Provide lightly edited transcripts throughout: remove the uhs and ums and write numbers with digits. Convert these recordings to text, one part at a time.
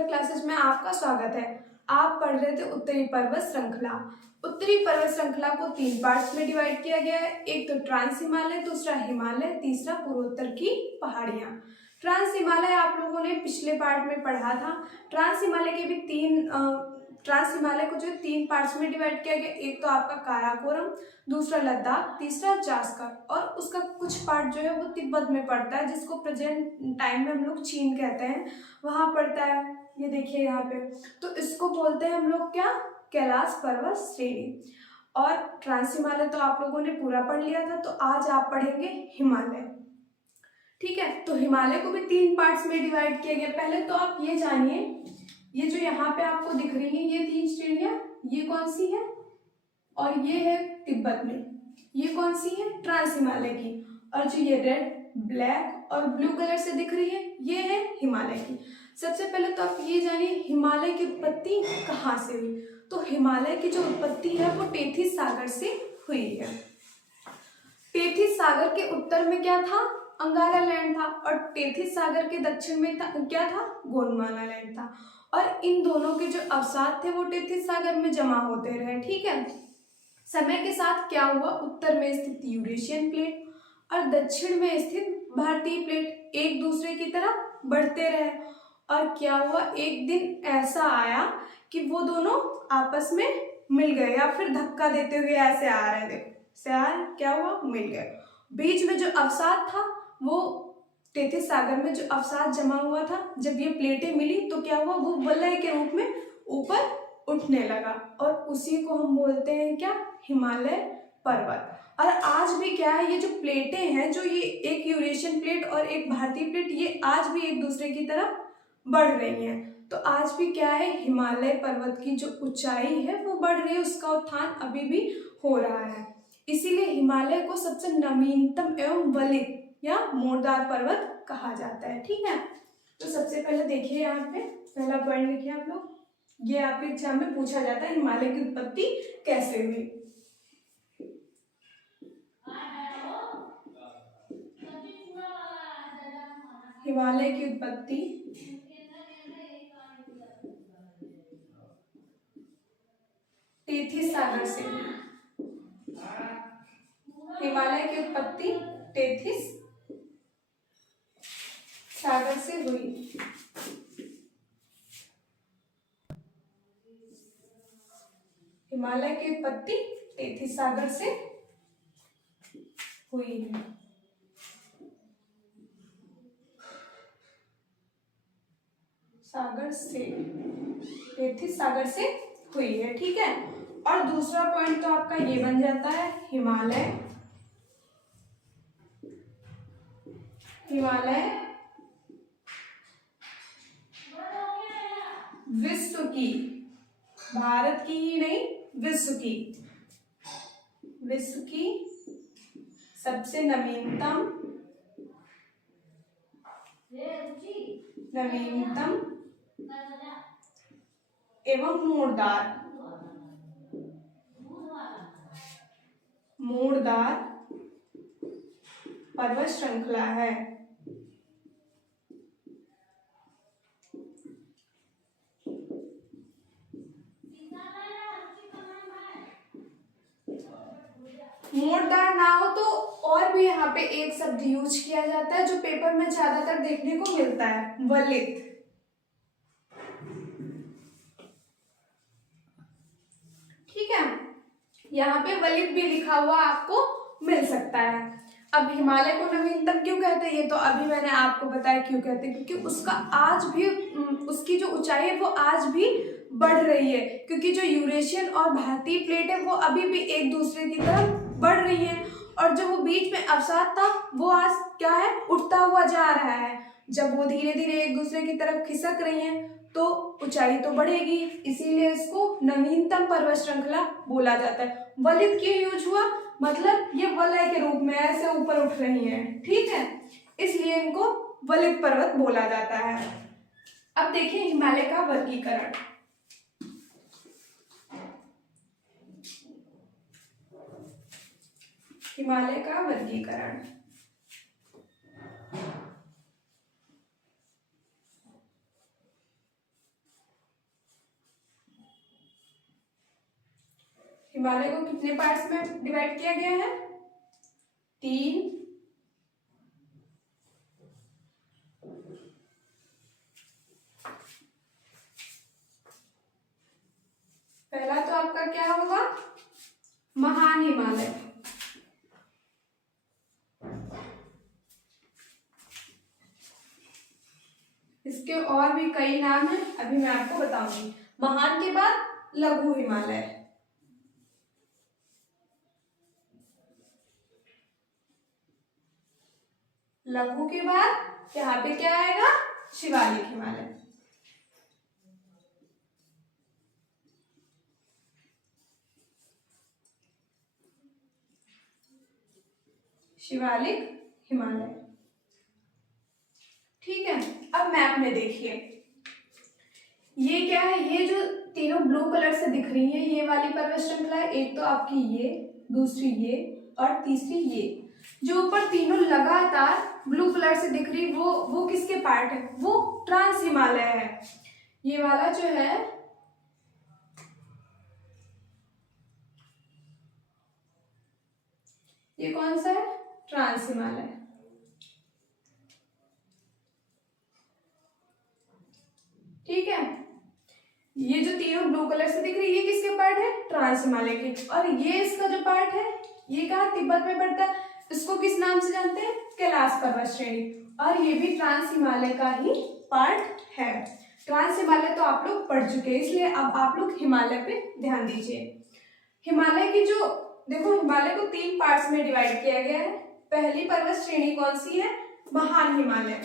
Computer classes में आपका स्वागत है। आप पढ़ रहे थे उत्तरी पर्वत श्रृंखला। उत्तरी पर्वत श्रृंखला को 3 पार्ट्स में डिवाइड किया गया है। एक तो ट्रांस हिमालय, दूसरा हिमालय, तीसरा पूर्वोत्तर की पहाड़ियां। ट्रांस हिमालय आप लोगों ने पिछले पार्ट में पढ़ा था। ट्रांस हिमालय के भी ट्रांस हिमालय को जो 3 पार्ट्स में डिवाइड किया गया। एक तो आपका काराकोरम, दूसरा लद्दाख, तीसरा जास्कर, और उसका कुछ पार्ट जो है वो तिब्बत में पड़ता है, जिसको प्रेजेंट टाइम में हम लोग चीन कहते हैं, वहां पड़ता है। ये देखिए यहाँ पे, तो इसको बोलते हैं हम लोग क्या, कैलाश पर्वत श्रेणी। और ट्रांस हिमालय तो आप लोगों ने पूरा पढ़ लिया था, तो आज आप पढ़ेंगे हिमालय। ठीक है, तो हिमालय को भी 3 पार्ट्स में डिवाइड किया गया। पहले तो आप ये जानिए, ये जो यहाँ पे आपको दिख रही है ये 3 श्रेणियां, ये कौन सी है, और ये है तिब्बत में, ये कौन सी है, ट्रांस हिमालय की। और जो ये रेड, ब्लैक और ब्लू कलर से दिख रही है, ये है हिमालय की। सबसे पहले तो आप ये जानिए हिमालय की उत्पत्ति कहाँ से हुई। तो हिमालय की जो उत्पत्ति है वो टेथिस सागर से हुई है। टेथिस सागर के उत्तर में क्या था, अंगारा लैंड था, और टेथिस सागर के दक्षिण में था क्या था, गोंडवाना लैंड था। और इन दोनों के जो अवसाद थे वो टेथिस सागर में जमा होते रहे। ठीक है, समय के साथ क्या हुआ, उत्तर में स्थित यूरेशियन प्लेट और दक्षिण में स्थित भारतीय प्लेट एक दूसरे की तरफ बढ़ते रहे। और क्या हुआ, एक दिन ऐसा आया कि वो दोनों आपस में मिल गए, या फिर धक्का देते हुए ऐसे आ रहे थे, क्या हुआ, मिल गए। बीच में जो अवसाद था वो टेथिस सागर में जो अवसाद जमा हुआ था, जब ये प्लेटें मिली तो क्या हुआ, वो वलय के रूप में ऊपर उठने लगा, और उसी को हम बोलते हैं क्या, हिमालय पर्वत। और आज भी क्या है, ये जो प्लेटें हैं, जो ये एक यूरेशियन प्लेट और एक भारतीय प्लेट, ये आज भी एक दूसरे की तरफ बढ़ रही हैं। तो आज भी क्या है, हिमालय पर्वत की जो ऊंचाई है वो बढ़ रही है, उसका उत्थान अभी भी हो रहा है। इसीलिए हिमालय को सबसे नवीनतम एवं वलित या मोड़दार पर्वत कहा जाता है। ठीक है, तो सबसे पहले देखिए यहाँ पे पहला पॉइंट लिखिए आप लोग, ये आपके एग्जाम में पूछा जाता है, हिमालय की उत्पत्ति कैसे हुई। हिमालय की उत्पत्ति टेथिस सागर से हुई। हिमालय की उत्पत्ति टेथिस सागर से हुई। हिमालय की उत्पत्ति टेथिस सागर से हुई है। सागर से, टेथिस सागर से हुई है। ठीक है, और दूसरा पॉइंट तो आपका ये बन जाता है, हिमालय विश्व की, भारत की ही नहीं, विश्व की सबसे नवीनतम एवं मोड़दार पर्वत श्रृंखला है। मोड़दार ना हो तो और भी यहाँ पे एक शब्द यूज किया जाता है, जो पेपर में ज्यादातर देखने को मिलता है, वलित। ठीक है, यहाँ पे वलित भी लिखा हुआ आपको मिल सकता है। अब हिमालय को नवीनतम क्यों कहते हैं, ये तो अभी मैंने आपको बताया क्यों कहते हैं, क्योंकि उसका आज भी, उसकी जो ऊंचाई है वो आज भी बढ़ रही है, क्योंकि जो यूरेशियन और भारतीय प्लेट है वो अभी भी एक दूसरे की तरफ बढ़ रही है, और जो वो बीच में अवसाद था वो आज क्या है, उठता हुआ जा रहा है। जब वो धीरे धीरे एक दूसरे की तरफ खिसक रही हैं तो ऊंचाई तो बढ़ेगी, इसीलिए इसको नवीनतम पर्वत श्रृंखला बोला जाता है। वलित क्यों यूज हुआ, मतलब ये वलय के रूप में ऐसे ऊपर उठ रही हैं। ठीक है, इसलिए इनको वलित पर्वत बोला जाता है। अब देखिए हिमालय का वर्गीकरण। हिमालय का वर्गीकरण, हिमालय को कितने पार्ट्स में डिवाइड किया गया है? 3। पहला तो आपका क्या होगा? महान हिमालय। इसके और भी कई नाम हैं, अभी मैं आपको बताऊंगी। महान के बाद लघु हिमालय, लघु के बाद यहाँ पे क्या आएगा? शिवालिक हिमालय। शिवालिक हिमालय, ठीक है। अब मैप में देखिए, ये क्या है? ये जो तीनों ब्लू कलर से दिख रही है, ये वाली पर्वत श्रृंखला है। एक तो आपकी ये, दूसरी ये और तीसरी ये। जो ऊपर तीनों लगातार ब्लू कलर से दिख रही, वो किसके पार्ट है? वो ट्रांस हिमालय है। ये वाला जो है ये कौन सा है? ट्रांस हिमालय। ठीक है, ये जो तीनों ब्लू कलर से दिख रही है, ये किसके पार्ट है? ट्रांस हिमालय के। और ये इसका जो पार्ट है, ये कहाँ? तिब्बत में पड़ता है। इसको किस नाम से जानते हैं? कैलाश पर्वत श्रेणी। और ये भी ट्रांस हिमालय का ही पार्ट है। ट्रांस हिमालय तो आप लोग पढ़ चुके हैं, इसलिए अब आप लोग हिमालय पे ध्यान दीजिए। हिमालय की जो देखो, हिमालय को 3 पार्ट्स में डिवाइड किया गया है। पहली पर्वत श्रेणी कौन सी है? महान हिमालय।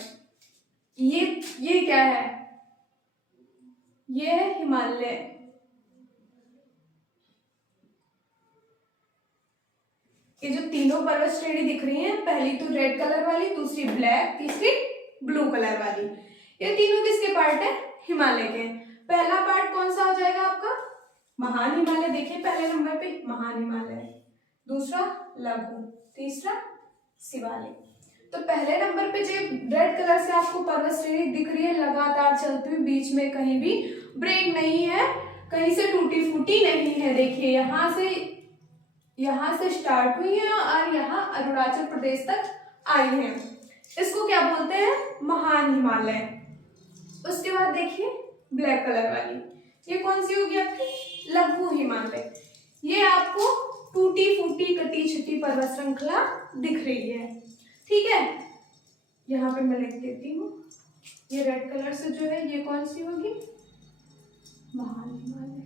ये क्या है? ये है हिमालय। ये जो तीनों पर्वत श्रेणी दिख रही हैं, पहली तो रेड कलर वाली, दूसरी ब्लैक, तीसरी ब्लू कलर वाली, ये तीनों किसके पार्ट है? हिमालय के। पहला पार्ट कौन सा हो जाएगा आपका? महान हिमालय। देखिए पहले नंबर पे महान हिमालय, दूसरा लघु, तीसरा शिवालिक। तो पहले नंबर पे जो रेड कलर से आपको पर्वत श्रेणी दिख रही है, लगातार चलती हुई, बीच में कहीं भी ब्रेक नहीं है, कहीं से टूटी फूटी नहीं है। देखिए यहाँ से स्टार्ट हुई है और यहाँ अरुणाचल प्रदेश तक आई है। इसको क्या बोलते हैं? महान हिमालय। उसके बाद देखिए ब्लैक कलर वाली, ये कौन सी होगी आपकी? लघु हिमालय। ये आपको टूटी फूटी, कटी छटी पर्वत श्रृंखला दिख रही है। ठीक है, यहाँ पे मैं लिख देती हूँ, ये रेड कलर से जो है, ये कौन सी होगी? महान हिमालय।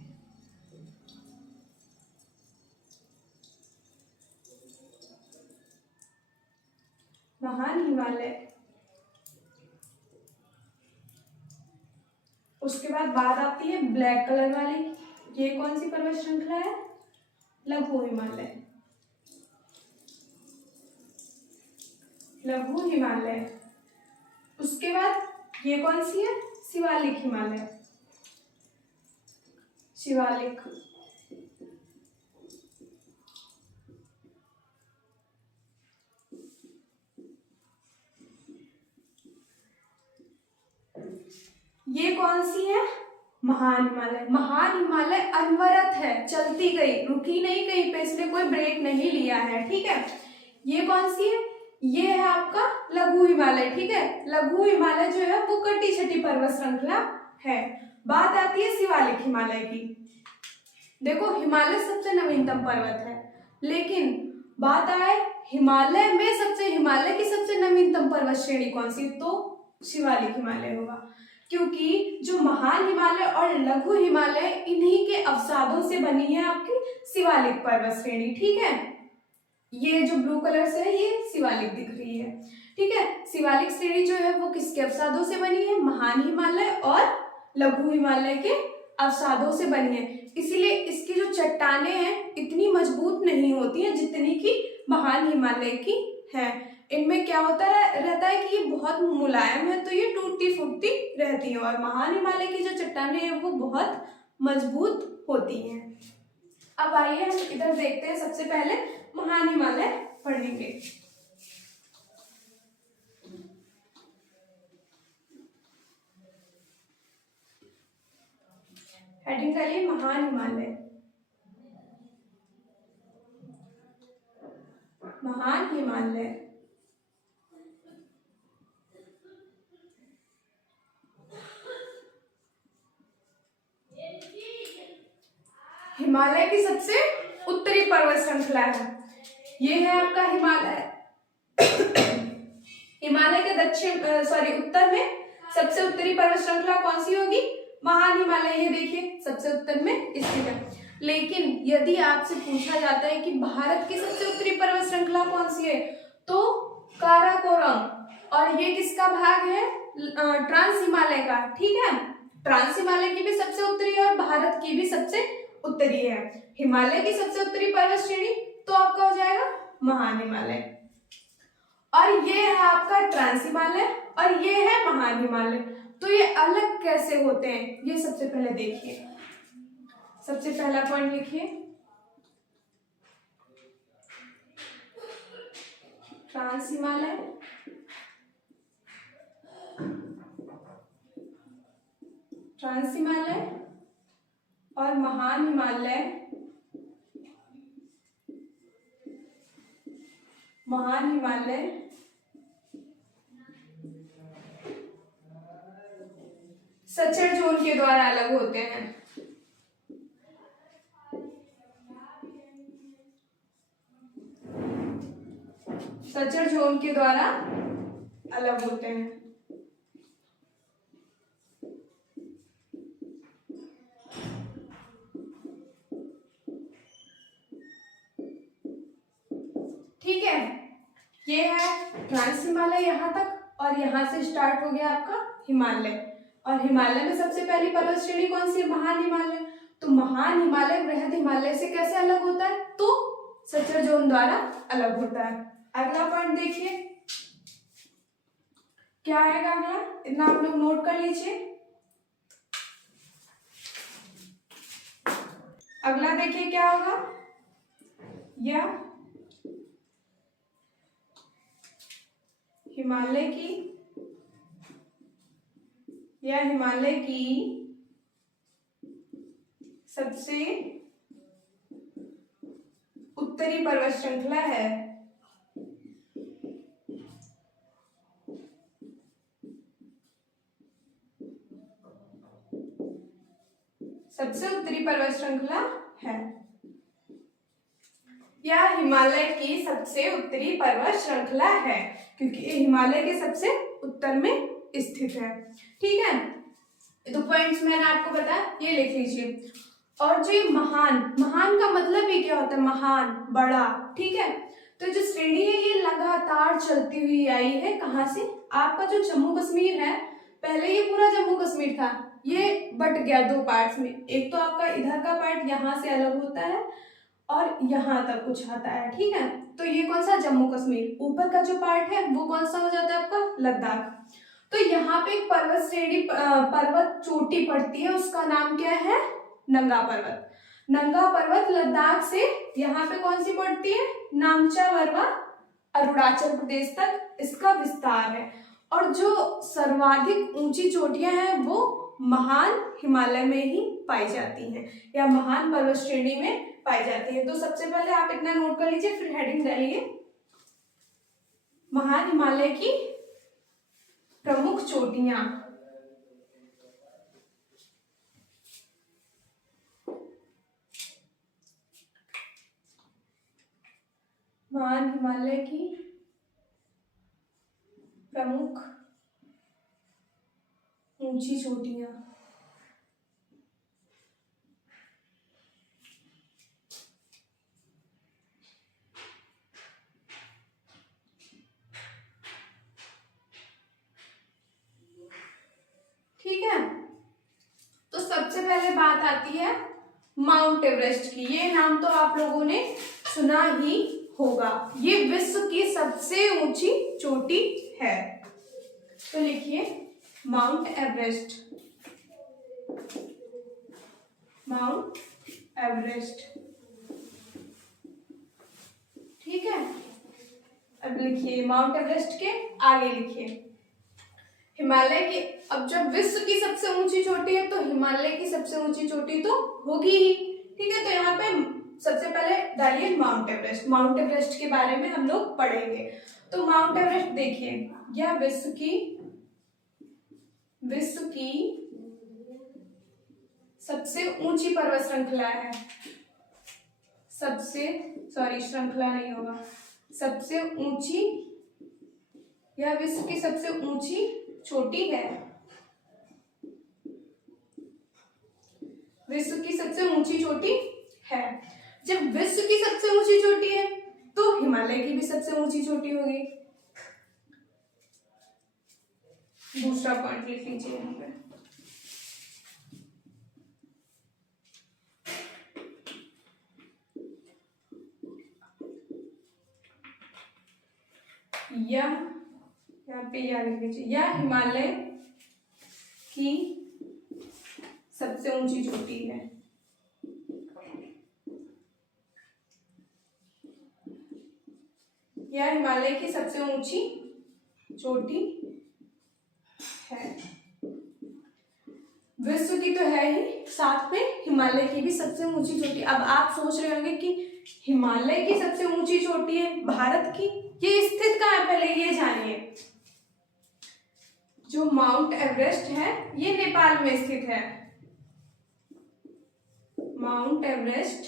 महान हिमालय। उसके बाद बात आती है ब्लैक कलर वाली, ये कौन सी पर्वत श्रृंखला है? लघु हिमालय। लघु हिमालय। उसके बाद ये कौन सी है? शिवालिक हिमालय। शिवालिक। ये कौन सी है? महान हिमालय। महान हिमालय अनवरत है, चलती गई, रुकी नहीं कहीं पे, इसने कोई ब्रेक नहीं लिया है। ठीक है, ये कौन सी है? ये है आपका लघु हिमालय। ठीक है, लघु हिमालय जो है वो कटी छटी पर्वत श्रृंखला है। बात आती है शिवालिक हिमालय की। देखो हिमालय सबसे नवीनतम पर्वत है, लेकिन बात आए हिमालय की सबसे नवीनतम पर्वत श्रेणी कौन सी? तो शिवालिक हिमालय होगा, क्योंकि जो महान हिमालय और लघु हिमालय, इन्हीं के अवसादों से बनी है आपकी शिवालिक पर्वत श्रेणी। ठीक है, ये जो ब्लू कलर से है, ये शिवालिक दिख रही है। ठीक है, शिवालिक श्रेणी जो है वो किसके अवसादों से बनी है? महान हिमालय और लघु हिमालय के अवसादों से बनी है। इसीलिए इसकी जो चट्टानें हैं इतनी मजबूत नहीं होती हैं जितनी की महान हिमालय की है। इनमें क्या होता रहता है कि ये बहुत मुलायम है, तो ये टूटती फूटती रहती है, और महान हिमालय की जो चट्टानें हैं वो बहुत मजबूत होती हैं। अब आइए हम इधर देखते हैं, सबसे पहले महान हिमालय पढ़ेंगे। हेडिंग करिए महान हिमालय। महान हिमालय। हिमालय की सबसे उत्तरी पर्वत श्रृंखला है। ये है आपका हिमालय। हिमालय के उत्तर में सबसे उत्तरी पर्वत श्रृंखला कौन सी होगी? महान हिमालय। ये देखिए सबसे उत्तर में स्थित है। लेकिन यदि आपसे पूछा जाता है कि भारत की सबसे उत्तरी पर्वत श्रृंखला कौन सी है, तो काराकोरम। और ये किसका भाग है? ट्रांस हिमालय का। ठीक है, ट्रांस हिमालय की भी सबसे उत्तरी है और भारत की भी सबसे उत्तरी है। हिमालय की सबसे उत्तरी पर्वत श्रेणी तो आपका हो जाएगा महान हिमालय। और ये है आपका ट्रांस हिमालय और ये है महान हिमालय। तो ये अलग कैसे होते हैं, ये सबसे पहले देखिए। सबसे पहला पॉइंट लिखिए, ट्रांस हिमालय और महान हिमालय। सचर जोन के द्वारा अलग होते हैं। सचर जोन के द्वारा अलग होते हैं। ठीक है, ये है ट्रांस हिमालय यहाँ तक और यहाँ से स्टार्ट हो गया आपका हिमालय। और हिमालय में सबसे पहली पर्वत श्रेणी कौन सी? महान हिमालय। तो महान हिमालय वृहद हिमालय से कैसे अलग होता है? तो सचर जोन द्वारा अलग होता है। अगला पॉइंट देखिए, क्या आएगा अगला? इतना आप लोग नोट कर लीजिए। अगला देखिए क्या होगा? हिमालय की सबसे उत्तरी पर्वत श्रृंखला है। सबसे उत्तरी पर्वत श्रृंखला है। यह हिमालय की सबसे उत्तरी पर्वत श्रृंखला है क्योंकि ये हिमालय के सबसे उत्तर में स्थित है। ठीक है, तो पॉइंट्स मैंने आपको बताया, ये लिख लीजिए। और जो महान का मतलब ये क्या होता है? महान, बड़ा। ठीक है, तो जो श्रेणी है ये लगातार चलती हुई आई है। कहाँ से? आपका जो जम्मू कश्मीर है, पहले ये पूरा जम्मू कश्मीर था, ये बट गया दो पार्ट्स में। एक तो आपका इधर का पार्ट यहाँ से अलग होता है और यहाँ तक कुछ आता है। ठीक है, तो ये कौन सा? जम्मू कश्मीर। ऊपर का जो पार्ट है वो कौन सा हो जाता है आपका? लद्दाख। तो यहाँ पे एक पर्वत श्रेणी, पर्वत चोटी पड़ती है, उसका नाम क्या है? नंगा पर्वत। नंगा पर्वत लद्दाख से यहाँ पे कौन सी पड़ती है? नामचा वरवा अरुणाचल प्रदेश तक इसका विस्तार है। और जो सर्वाधिक ऊंची चोटियां हैं वो महान हिमालय में ही पाई जाती हैं या महान पर्वत श्रेणी में पाई जाती है। तो सबसे पहले आप इतना नोट कर लीजिए, फिर हेडिंग डालिए। महान हिमालय की प्रमुख चोटियां। महान हिमालय की प्रमुख ऊंची चोटियां। ठीक है, तो सबसे पहले बात आती है माउंट एवरेस्ट की। ये नाम तो आप लोगों ने सुना ही होगा। ये विश्व की सबसे ऊंची चोटी है। तो लिखिए माउंट एवरेस्ट। Mount Everest. ठीक है, अब लिखिए माउंट एवरेस्ट के आगे लिखिए हिमालय की। अब जब विश्व की सबसे ऊंची चोटी है तो हिमालय की सबसे ऊंची चोटी तो होगी ही। ठीक है, तो यहाँ पे सबसे पहले डालिए माउंट एवरेस्ट। माउंट एवरेस्ट के बारे में हम लोग पढ़ेंगे। तो माउंट एवरेस्ट देखिए, यह विश्व की सबसे ऊंची पर्वत श्रृंखला है। श्रृंखला नहीं होगा, सबसे ऊंची, यह विश्व की सबसे ऊंची चोटी है। विश्व की सबसे ऊंची चोटी है। जब विश्व की सबसे ऊंची चोटी है तो हिमालय की भी सबसे ऊंची चोटी होगी। दूसरा पॉइंट लिख लीजिए यहाँ पे। यहाँ पे यह लिख लीजिए, यह हिमालय की सबसे ऊंची चोटी है। यह हिमालय की सबसे ऊंची चोटी है। विश्व की तो है ही, साथ में हिमालय की भी सबसे ऊंची चोटी। अब आप सोच रहे होंगे कि हिमालय की सबसे ऊंची चोटी है भारत की, ये स्थित कहाँ है, पहले ये जानिए। जो माउंट एवरेस्ट है ये नेपाल में स्थित है। माउंट एवरेस्ट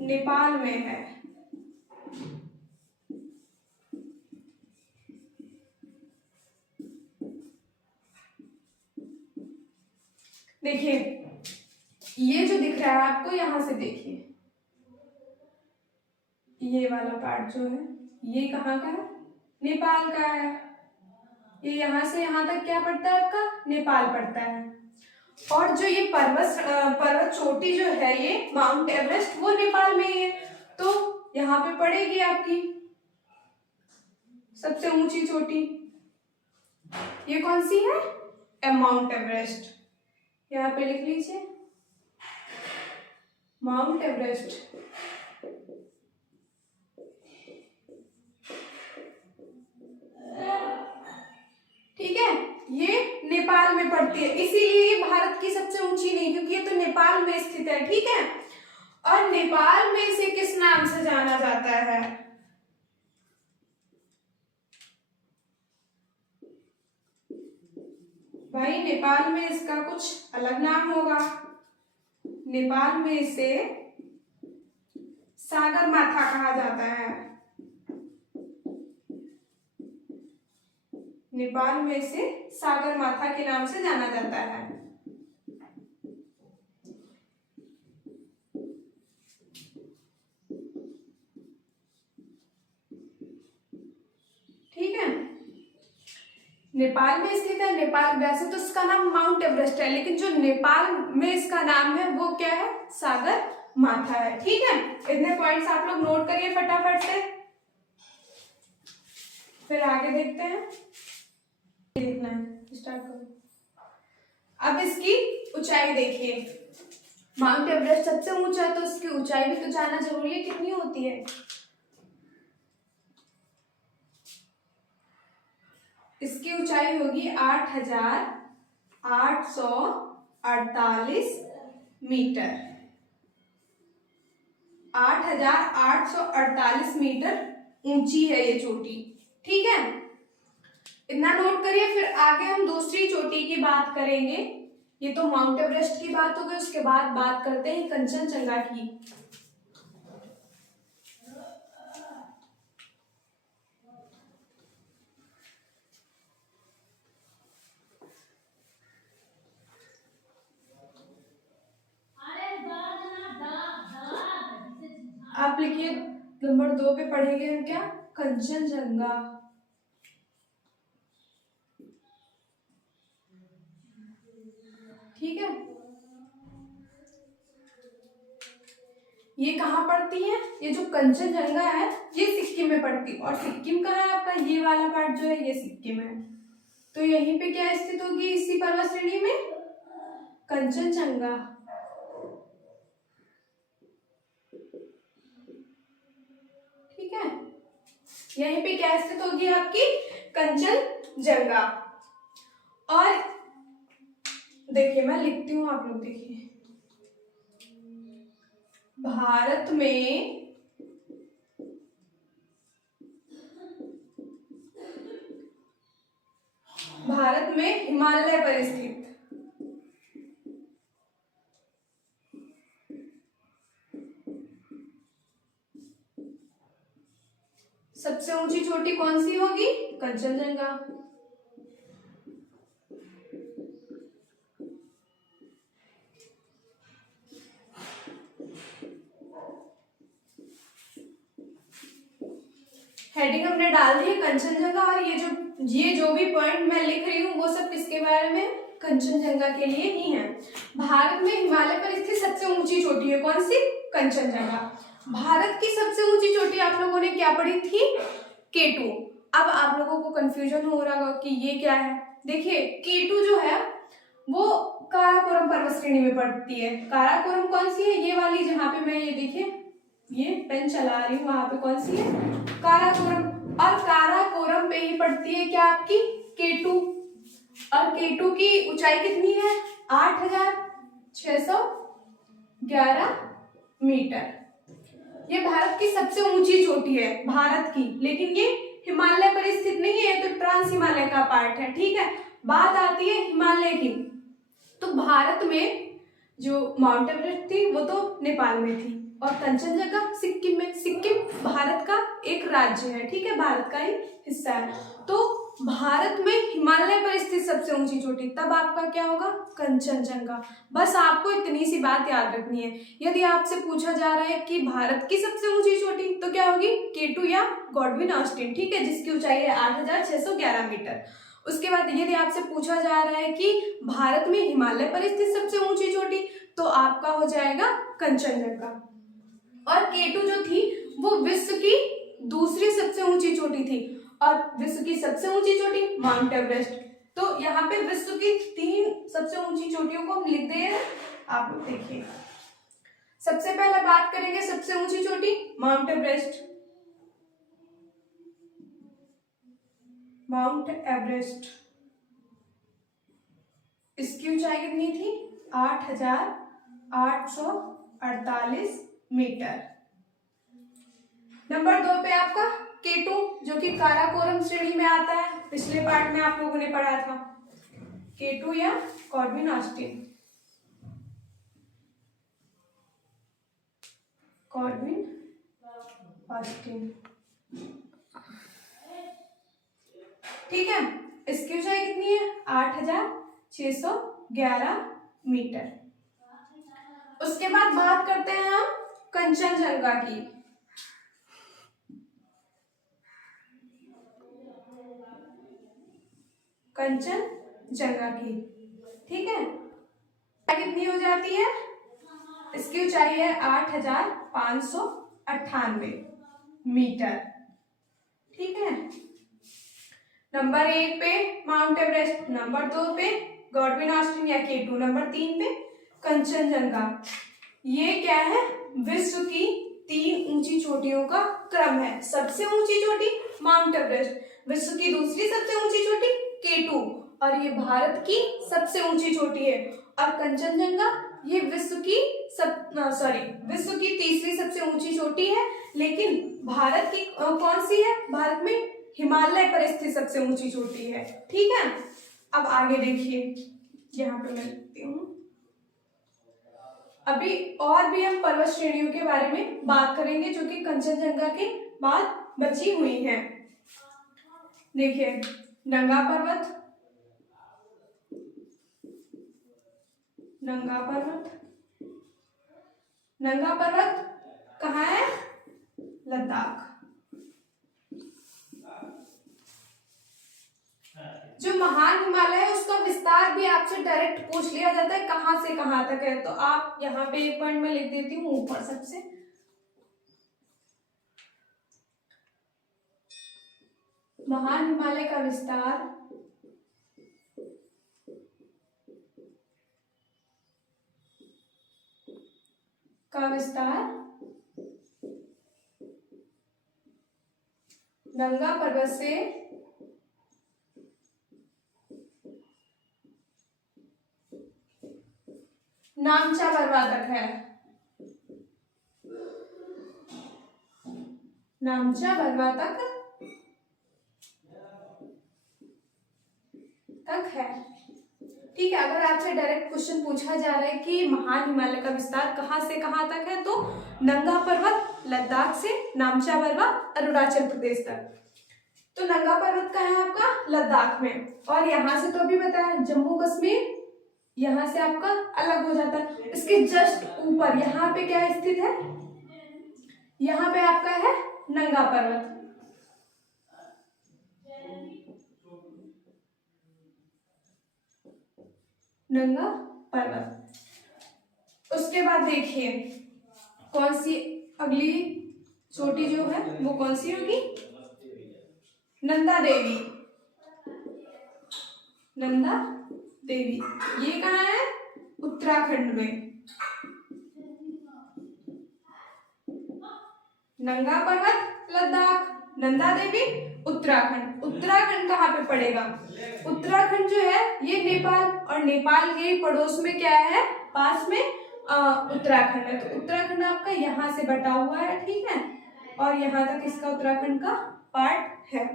नेपाल में है। देखिए ये जो दिख रहा है आपको, यहां से देखिए, ये वाला पार्ट जो है ये कहाँ का है, नेपाल का है। ये यहां से यहां तक क्या पड़ता है आपका, नेपाल पड़ता है। और जो ये पर्वत चोटी जो है ये माउंट एवरेस्ट, वो नेपाल में ही है। तो यहाँ पे पड़ेगी आपकी सबसे ऊंची चोटी। ये कौन सी है, माउंट एवरेस्ट। यहाँ पे लिख लीजिए माउंट एवरेस्ट। ठीक है, ये नेपाल में पड़ती है, इसीलिए ये भारत की सबसे ऊंची नहीं, क्योंकि ये तो नेपाल में स्थित है। ठीक है, और नेपाल में इसे किस नाम से जाना जाता है, भाई नेपाल में इसका कुछ अलग नाम होगा। नेपाल में इसे सागर माथा कहा जाता है। नेपाल में इसे सागर माथा के नाम से जाना जाता है। ठीक है, नेपाल में स्थित है। नेपाल, वैसे तो इसका नाम माउंट एवरेस्ट है, लेकिन जो नेपाल में इसका नाम है वो क्या है, सागर माथा है। ठीक है, इतने पॉइंट्स आप लोग नोट करिए फटाफट से, फिर आगे देखते हैं। देखना है, स्टार्ट करो। अब इसकी ऊंचाई देखिए, माउंट एवरेस्ट सबसे ऊंचा है तो इसकी ऊंचाई भी तो जानना जरूरी है, कितनी होती है। इसकी ऊंचाई होगी 8,848 मीटर। 8,848 मीटर ऊंची है ये चोटी। ठीक है, इतना नोट करिए, फिर आगे हम दूसरी चोटी की बात करेंगे। ये तो माउंट एवरेस्ट की बात हो गई, उसके बाद बात करते हैं कंचनजंगा की। आप लिखिए नंबर 2 पे पढ़ेंगे हम क्या, कंचनजंगा। ठीक है, ये कहाँ पड़ती है, ये जो कंचनजंगा है ये सिक्किम में पड़ती है। और सिक्किम कहाँ है आपका, ये वाला पार्ट जो है ये सिक्किम है। तो यहीं पे क्या स्थित होगी, इसी पर्वत श्रेणी में, कंचनजंगा। ठीक है, यहीं पे क्या स्थित होगी आपकी, कंचनजंगा। और देखिए मैं लिखती हूँ, आप लोग देखिए। भारत में हिमालय पर स्थित सबसे ऊंची चोटी कौन सी होगी? कंचनजंगा। हेडिंग हमने डाल दी है कंचनजंगा, और ये जो भी पॉइंट मैं लिख रही हूँ वो सब किसके बारे में? कंचनजंगा के लिए ही है। भारत में हिमालय पर स्थित सबसे ऊंची चोटी है कौन सी? कंचनजंगा। भारत की सबसे ऊंची चोटी आप लोगों ने क्या पढ़ी थी? K2। अब आप लोगों को कंफ्यूजन हो रहा होगा कि ये क्या है। देखिए K2 जो है वो काराकोरम पर्वत श्रेणी में पड़ती है। काराकोरम कौन सी है? ये वाली, जहाँ पे मैं ये देखिए ये पेन चला रही हूँ, वहां पे कौन सी है? काराकोरम। और काराकोरम पे ही पड़ती है क्या? आपकी K2। और K2 की ऊंचाई कितनी है? 8611 मीटर। ये भारत की सबसे ऊंची चोटी है, भारत की, लेकिन ये हिमालय पर स्थित नहीं है, तो ट्रांस हिमालय का पार्ट है। ठीक है, बात आती है हिमालय की। तो भारत में जो माउंट एवरेस्ट थी वो तो नेपाल में थी, और कंचनजंगा सिक्किम में। सिक्किम भारत का एक राज्य है, ठीक है, भारत का ही हिस्सा है। तो भारत में हिमालय पर स्थित सबसे ऊंची चोटी, तब आपका क्या होगा? कंचनजंगा। बस आपको इतनी सी बात याद रखनी है। यदि आपसे पूछा जा रहा है कि भारत की सबसे ऊंची चोटी, तो क्या होगी? K2 या गॉडविन ऑस्टिन, ठीक है, जिसकी ऊंचाई है 8611 मीटर। उसके बाद यदि आपसे पूछा जा रहा है कि भारत में हिमालय पर स्थित सबसे ऊंची चोटी, तो आपका हो जाएगा कंचनजंगा। और K2 जो थी वो विश्व की दूसरी सबसे ऊंची चोटी थी, और विश्व की सबसे ऊंची चोटी माउंट एवरेस्ट। तो यहाँ पे विश्व की 3 सबसे ऊंची चोटियों को हम लिख दे रहे हैं, आप लोग देखिए। सबसे पहले बात करेंगे सबसे ऊंची चोटी माउंट एवरेस्ट। माउंट एवरेस्ट, इसकी ऊंचाई कितनी थी? 8848 मीटर। नंबर 2 पे आपका K2 जो कि काराकोरम श्रेणी में आता है, पिछले पार्ट में आप लोगों ने पढ़ा था। K2 या गॉडविन ऑस्टिन, गॉडविन ऑस्टिन, ठीक है। इसकी ऊंचाई कितनी है? 8611 मीटर। उसके बाद बात करते हैं हम कंचनजंगा की। कंचनजंगा की, ठीक है, कितनी हो जाती है? इसकी ऊंचाई है 8598 मीटर, ठीक है। नंबर 1 पे माउंट एवरेस्ट, नंबर 2 पे गॉडविन ऑस्टिन या K2, नंबर 3 पे कंचनजंगा। ये क्या है? विश्व की 3 ऊंची चोटियों का क्रम है। सबसे ऊंची चोटी माउंट एवरेस्ट, विश्व की दूसरी सबसे ऊंची चोटी K2, और ये भारत की सबसे ऊंची चोटी है। और कंचनजंगा ये विश्व की तीसरी सबसे ऊंची चोटी है, लेकिन भारत की कौन सी है? भारत में हिमालय पर स्थित सबसे ऊंची चोटी है, ठीक है। अब आगे देखिए, यहाँ पे मैं लिखती हूँ। अभी और भी हम पर्वत श्रेणियों के बारे में बात करेंगे जो कि कंचनजंगा के बाद बची हुई हैं। देखिए नंगा पर्वत, नंगा पर्वत, नंगा पर्वत कहाँ है? लद्दाख। जो महान हिमालय है उसका विस्तार भी आपसे डायरेक्ट पूछ लिया जाता है, कहां से कहां तक है, तो आप यहाँ पे एक पॉइंट में लिख देती हूँ ऊपर सबसे। महान हिमालय का विस्तार नंगा पर्वत से नामचा बरवा तक है, नामचा बरवा तक है। ठीक है, अगर आपसे डायरेक्ट क्वेश्चन पूछा जा रहा है कि महान हिमालय का विस्तार कहाँ से कहाँ तक है, तो नंगा पर्वत लद्दाख से नामचा बरवा अरुणाचल प्रदेश तक। तो नंगा पर्वत कहाँ है आपका? लद्दाख में। और यहाँ से तो अभी बताया जम्मू कश्मीर, यहाँ से आपका अलग हो जाता है। इसके जस्ट ऊपर यहाँ पे क्या स्थित है? यहाँ पे आपका है नंगा पर्वत। नंगा पर्वत। उसके बाद देखिए कौन सी अगली चोटी जो है वो कौन सी होगी? नंदा देवी। नंदा देवी ये कहाँ है? उत्तराखंड में। नंगा पर्वत लद्दाख, नंदा देवी उत्तराखंड। उत्तराखंड कहाँ पे पड़ेगा? उत्तराखंड जो है ये नेपाल, और नेपाल के पड़ोस में क्या है? पास में उत्तराखंड है। तो उत्तराखंड आपका यहाँ से बटा हुआ है, ठीक है, और यहाँ तक इसका उत्तराखंड का पार्ट है।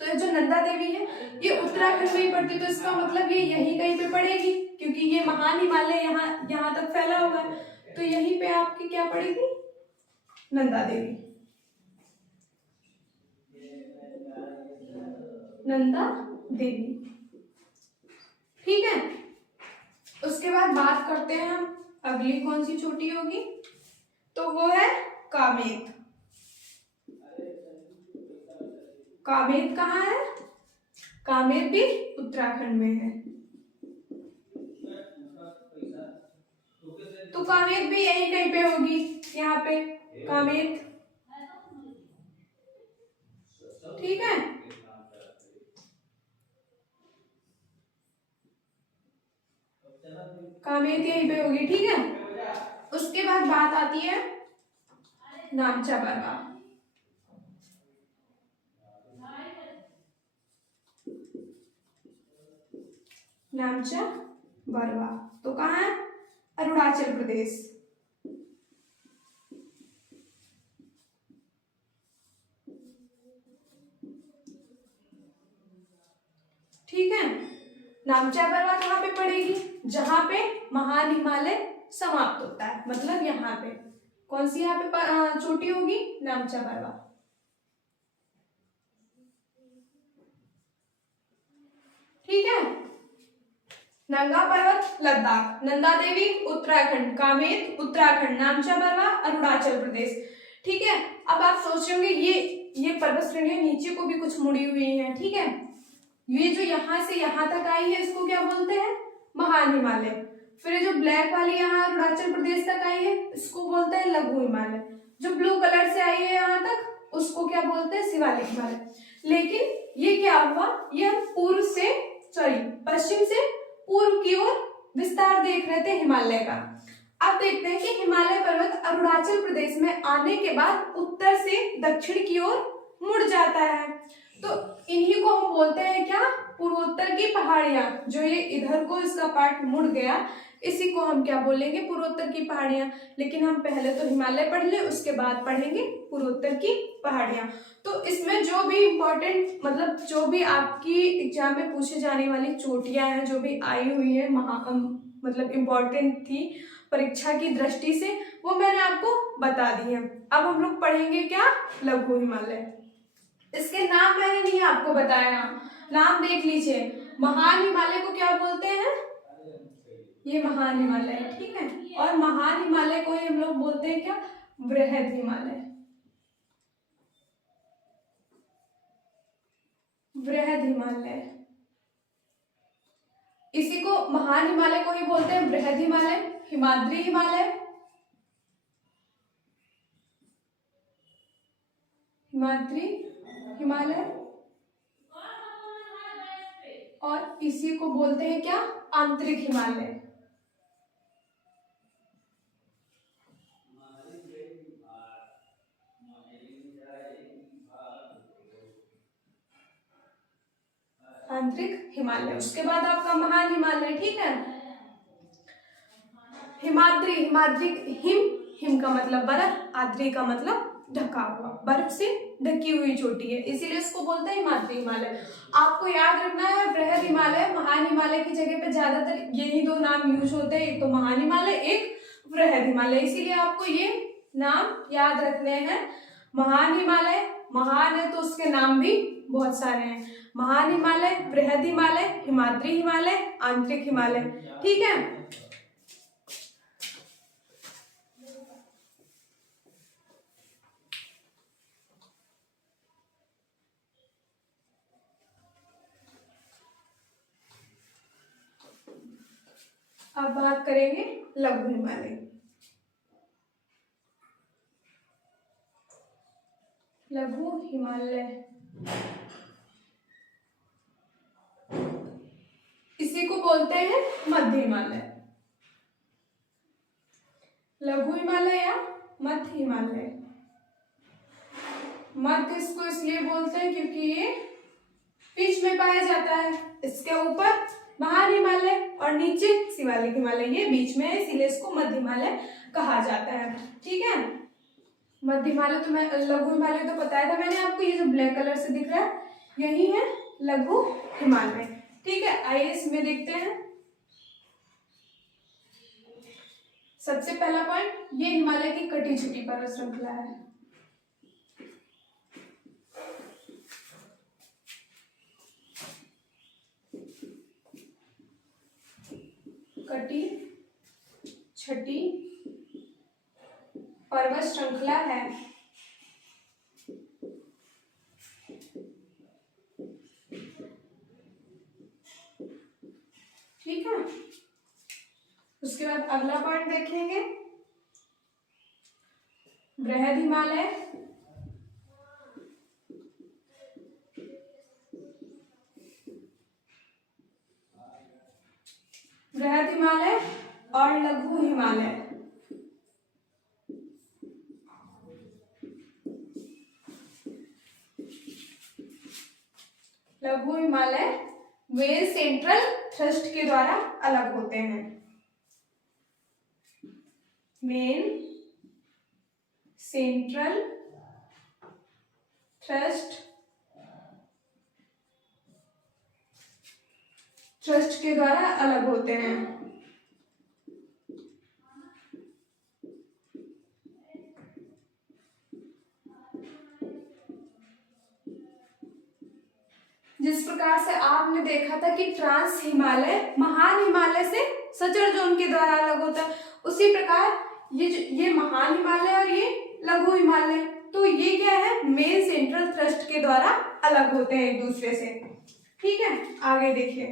तो ये जो नंदा देवी है ये उत्तराखंड में ही पड़ती, तो इसका मतलब ये यहीं कहीं पे पड़ेगी, क्योंकि ये महान हिमालय यहाँ तक फैला हुआ है। तो यहीं पे आपकी क्या पड़ेगी? नंदा देवी। नंदा देवी, ठीक है। उसके बाद बात करते हैं हम अगली कौन सी चोटी होगी, तो वो है कामेत। कामेत कहाँ है? कामेत भी उत्तराखंड में है। तो कामेत भी यही कहीं पे होगी, यहाँ पे कामेत, ठीक है। कामेत यहीं पे होगी, ठीक है। उसके बाद बात आती है नामचा बरवा। नामचा बरवा तो कहाँ है? अरुणाचल प्रदेश। ठीक है, नामचा बरवा कहाँ पे पड़ेगी? जहां पे महान हिमालय समाप्त होता है, मतलब यहाँ पे कौन सी यहाँ पे चोटी होगी? नामचा बरवा। ठीक है, नंगा पर्वत लद्दाख, नंदा देवी उत्तराखंड, कामेत उत्तराखंड, नामचा बरवा अरुणाचल प्रदेश। ठीक है, अब आप सोच रहे होंगे ये पर्वत श्रेणियां नीचे को भी कुछ मुड़ी हुई हैं, ठीक है। ये जो यहाँ से यहाँ तक आई है इसको क्या बोलते हैं? महान हिमालय। फिर ये जो ब्लैक वाली यहाँ अरुणाचल प्रदेश तक आई है इसको बोलते हैं लघु हिमालय। जो ब्लू कलर से आई है यहाँ तक उसको क्या बोलते हैं? शिवालिक हिमालय। लेकिन ये क्या हुआ, ये हम पश्चिम से पूर्व की ओर विस्तार देख रहे थे हिमालय का। अब देखते हैं कि हिमालय पर्वत अरुणाचल प्रदेश में आने के बाद उत्तर से दक्षिण की ओर मुड़ जाता है। तो इन्हीं को हम बोलते हैं क्या? पूर्वोत्तर की पहाड़ियां। जो ये इधर को इसका पार्ट मुड़ गया इसी को हम क्या बोलेंगे? पूर्वोत्तर की पहाड़ियां। लेकिन हम पहले तो हिमालय पढ़ ले, उसके बाद पढ़ेंगे पूर्वोत्तर की पहाड़ियां। तो इसमें जो भी इम्पोर्टेंट मतलब जो भी आपकी एग्जाम में पूछे जाने वाली चोटियां हैं जो भी आई हुई है मतलब इम्पोर्टेंट थी परीक्षा की दृष्टि से, वो मैंने आपको बता दी है। अब हम लोग पढ़ेंगे क्या? लघु हिमालय। इसके नाम मैंने नहीं आपको बताया, नाम देख लीजिए। महान हिमालय को क्या बोलते हैं? ये महान हिमालय है, ठीक है। और महान हिमालय को ही हम लोग बोलते हैं क्या? बृहद हिमालय। बृहद हिमालय, इसी को महान हिमालय को ही बोलते हैं बृहद हिमालय, हिमाद्री हिमालय, हिमाद्री हिमालय, और इसी को बोलते हैं क्या? आंतरिक हिमालय। आंतरिक हिमालय। उसके बाद आपका महान हिमालय, ठीक है। हिमाद्री, हिमाद्री हिम का मतलब बर्फ, आद्री का मतलब ढका हुआ, बर्फ से ढकी हुई चोटी है, इसीलिए उसको बोलते हैं हिमाद्री हिमालय। आपको याद रखना है वृहद हिमालय, महान हिमालय की जगह पे ज्यादातर यही दो नाम यूज होते हैं, एक तो महान हिमालय, एक वृहद हिमालय, इसीलिए आपको ये नाम याद रखने हैं। महान हिमालय, महान है तो उसके नाम भी बहुत सारे हैं, महान हिमालय, वृहद हिमालय, हिमाद्री हिमालय, आंतरिक हिमालय, ठीक है। अब बात करेंगे लघु हिमालय। लघु हिमालय इसी को बोलते हैं मध्य हिमालय। लघु हिमालय या मध्य हिमालय, मध्य इसको इसलिए बोलते हैं क्योंकि ये बीच में पाया जाता है, इसके ऊपर महान हिमालय और नीचे शिवालिक हिमालय, ये बीच में है, इसीलिए इसको मध्य हिमालय कहा जाता है, ठीक है। मध्य हिमालय तो मैं, लघु हिमालय तो बताया था मैंने आपको, ये जो ब्लैक कलर से दिख रहा है यही है लघु हिमालय, ठीक है। आइए इसमें देखते हैं। सबसे पहला पॉइंट, ये हिमालय की कटी छुटी पर्वत श्रृंखला है। कटी छठी पर्वत श्रृंखला है, ठीक है। उसके बाद अगला पॉइंट देखेंगे, बृहद हिमालय, बृहद हिमालय और लघु हिमालय। लघु हिमालय वे सेंट्रल थ्रस्ट के द्वारा अलग होते हैं, मेन सेंट्रल थ्रस्ट के द्वारा अलग होते हैं। जिस प्रकार से आपने देखा था कि ट्रांस हिमालय महान हिमालय से सचर जोन के द्वारा अलग होता है, उसी प्रकार ये महान हिमालय और ये लघु हिमालय, तो ये क्या है, मेन सेंट्रल थ्रस्ट के द्वारा अलग होते हैं एक दूसरे से, ठीक है। आगे देखिए,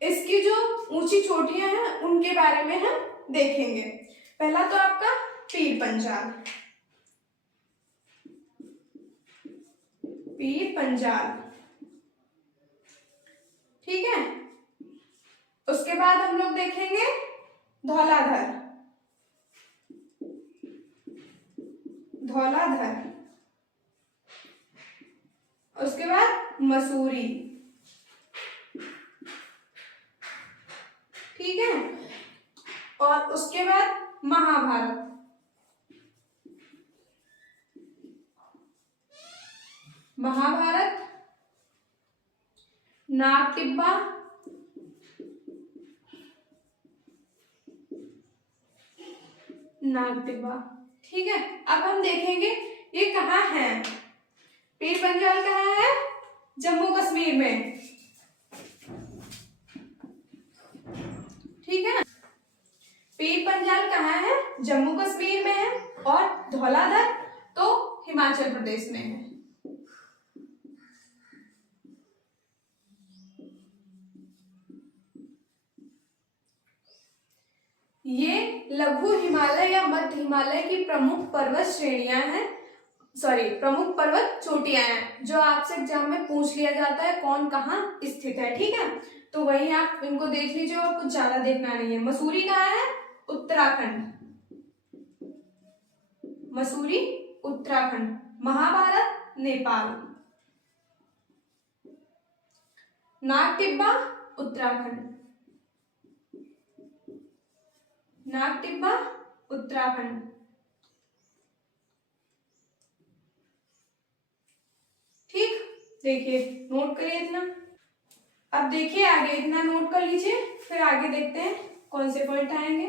इसकी जो ऊंची चोटियां हैं उनके बारे में हम देखेंगे। पहला तो आपका पीर पंजाल, पीर पंजाल, ठीक है। उसके बाद हम लोग देखेंगे धौलाधर, धौलाधर, उसके बाद मसूरी, ठीक है। और उसके बाद महाभारत, महाभारत, नाग टिब्बा, नाग टिब्बा, ठीक है। अब हम देखेंगे ये कहाँ है, पीर पंजाल कहाँ है, जम्मू कश्मीर में, ठीक है। पीर पंजाल कहाँ है, जम्मू कश्मीर में है, और धौलाधर तो हिमाचल प्रदेश में है। ये लघु हिमालय या मध्य हिमालय की प्रमुख पर्वत श्रेणियां हैं, सॉरी प्रमुख पर्वत चोटियां हैं, जो आपसे एग्जाम में पूछ लिया जाता है कौन कहाँ स्थित है, ठीक है। तो वही आप इनको देख लीजिए और कुछ ज्यादा देखना नहीं है। मसूरी कहाँ है, उत्तराखंड, मसूरी उत्तराखंड। महाभारत नेपाल, नाग टिब्बा उत्तराखंड, नाग टिब्बा उत्तराखंड। ठीक, देखिए नोट करिए इतना। अब देखिए आगे इतना नोट कर लीजिए, फिर आगे देखते हैं कौन से पॉइंट आएंगे।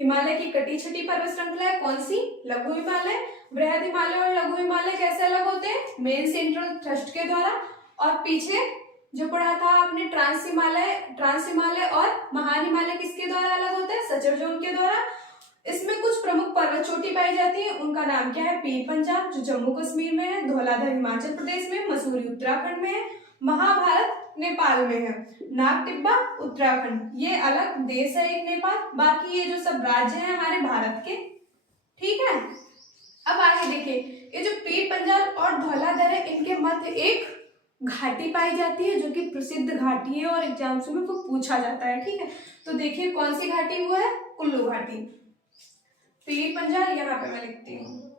हिमालय की कटी छठी पर्वत श्रृंखला है कौन सी? लघु हिमालय। बृहद हिमालय और लघु हिमालय कैसे अलग होते हैं? मेन सेंट्रल थ्रस्ट के द्वारा। और पीछे जो पढ़ा था आपने ट्रांस हिमालय और महान हिमालय किसके द्वारा अलग होते हैं? सचर जोन के द्वारा। इसमें कुछ प्रमुख पर्वत चोटी पाई जाती है, उनका नाम क्या है? पीर पंजाल जो जम्मू कश्मीर में है, धौलाधर हिमाचल प्रदेश में, मसूरी उत्तराखंड में है, महाभारत नेपाल में है, नाग टिब्बा उत्तराखंड। ये अलग देश है एक नेपाल, बाकी ये जो सब राज्य हैं हमारे भारत के। ठीक है, अब आगे देखिए, ये जो पीर पंजाल और धौलाधर है इनके मध्य एक घाटी पाई जाती है जो कि प्रसिद्ध घाटी है और एग्जाम्स में वो पूछा जाता है। ठीक है, तो देखिए कौन सी घाटी वो है? कुल्लू घाटी। पीर पंजाल यहाँ पे मैं लिखती हूँ,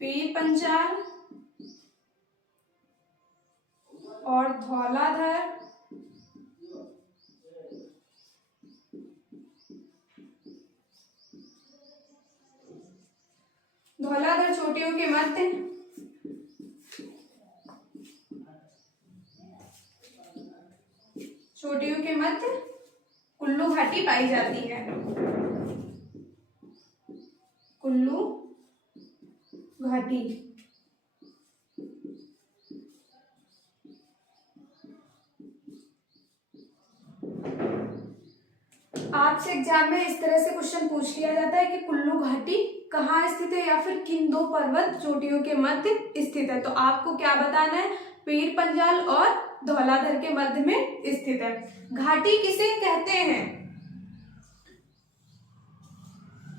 पीर पंजाल और धौलाधर चोटियों के मध्य कुल्लू घाटी पाई जाती है। कुल्लू घाटी। आपसे एग्जाम में इस तरह से क्वेश्चन पूछ लिया जाता है कि कुल्लू घाटी कहाँ स्थित है या फिर किन दो पर्वत चोटियों के मध्य स्थित है, तो आपको क्या बताना है? पीर पंजाल और धौलाधर के मध्य में स्थित है। घाटी किसे कहते हैं?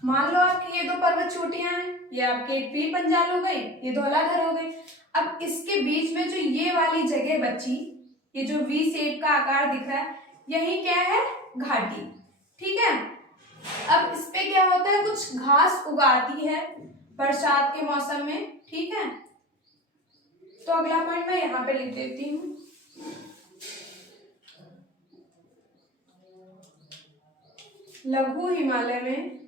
मान लो आपकी ये दो पर्वत चोटियां हैं, ये आपके पीर पंजाल हो गई, ये धौलाधर हो गई। अब इसके बीच में जो ये वाली जगह बची, ये जो वी शेप का आकार दिख रहा है, यही क्या है? घाटी। ठीक है, अब इस पे क्या होता है? कुछ घास उगाती है बरसात के मौसम में। ठीक है, तो अगला पॉइंट मैं यहाँ पे लिख देती हूँ, लघु हिमालय में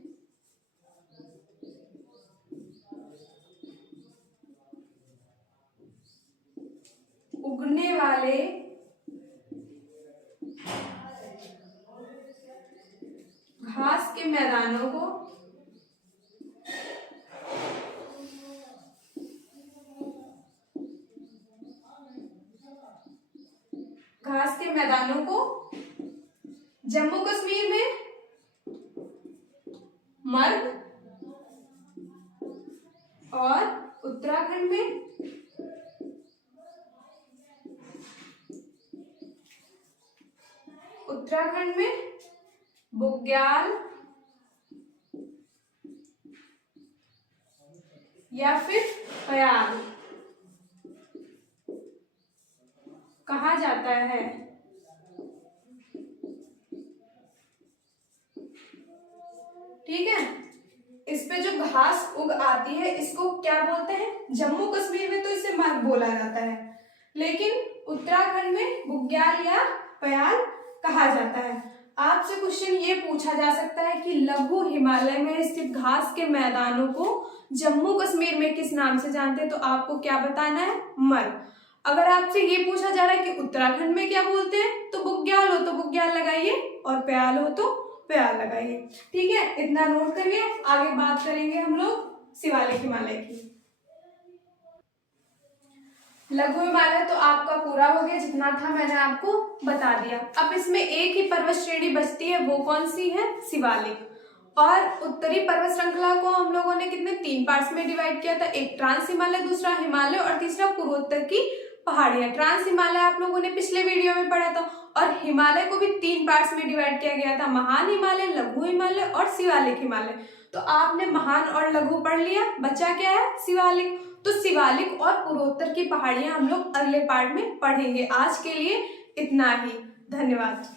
उगने वाले घास के मैदानों को जम्मू कश्मीर में मर्ग और उत्तराखंड में बुग्याल या फिर पयाल कहा जाता है। ठीक है, इस पे जो घास उग आती है इसको क्या बोलते हैं? जम्मू कश्मीर में तो इसे मर्ग बोला जाता है, लेकिन उत्तराखंड में बुग्याल या पयाल कहा जाता है। आपसे क्वेश्चन ये पूछा जा सकता है कि लघु हिमालय में स्थित घास के मैदानों को जम्मू कश्मीर में किस नाम से जानते हैं, तो आपको क्या बताना है? मर्ग। अगर आपसे ये पूछा जा रहा है कि उत्तराखंड में क्या बोलते हैं, तो बुग्याल हो तो बुग्याल लगाइए और पयाल हो तो पयाल लगाइए। ठीक है, इतना नोट करिए। आगे बात करेंगे हम लोग शिवालिक हिमालय की। लघु हिमालय तो आपका पूरा हो गया, जितना था मैंने आपको बता दिया। अब इसमें एक ही पर्वत श्रेणी बचती है, वो कौन सी है? शिवालिक। और उत्तरी पर्वत श्रृंखला को हम लोगों ने कितने 3 पार्ट्स में डिवाइड किया था, एक ट्रांस हिमालय, दूसरा हिमालय और तीसरा पूर्वोत्तर की पहाड़ियां। ट्रांस हिमालय आप लोगों ने पिछले वीडियो में पढ़ा था, और हिमालय को भी 3 पार्ट्स में डिवाइड किया गया था, महान हिमालय, लघु हिमालय और शिवालिक हिमालय। तो आपने महान और लघु पढ़ लिया, बचा क्या है? शिवालिक। तो शिवालिक और पूर्वोत्तर की पहाड़ियां हम लोग अगले पार्ट में पढ़ेंगे। आज के लिए इतना ही, धन्यवाद।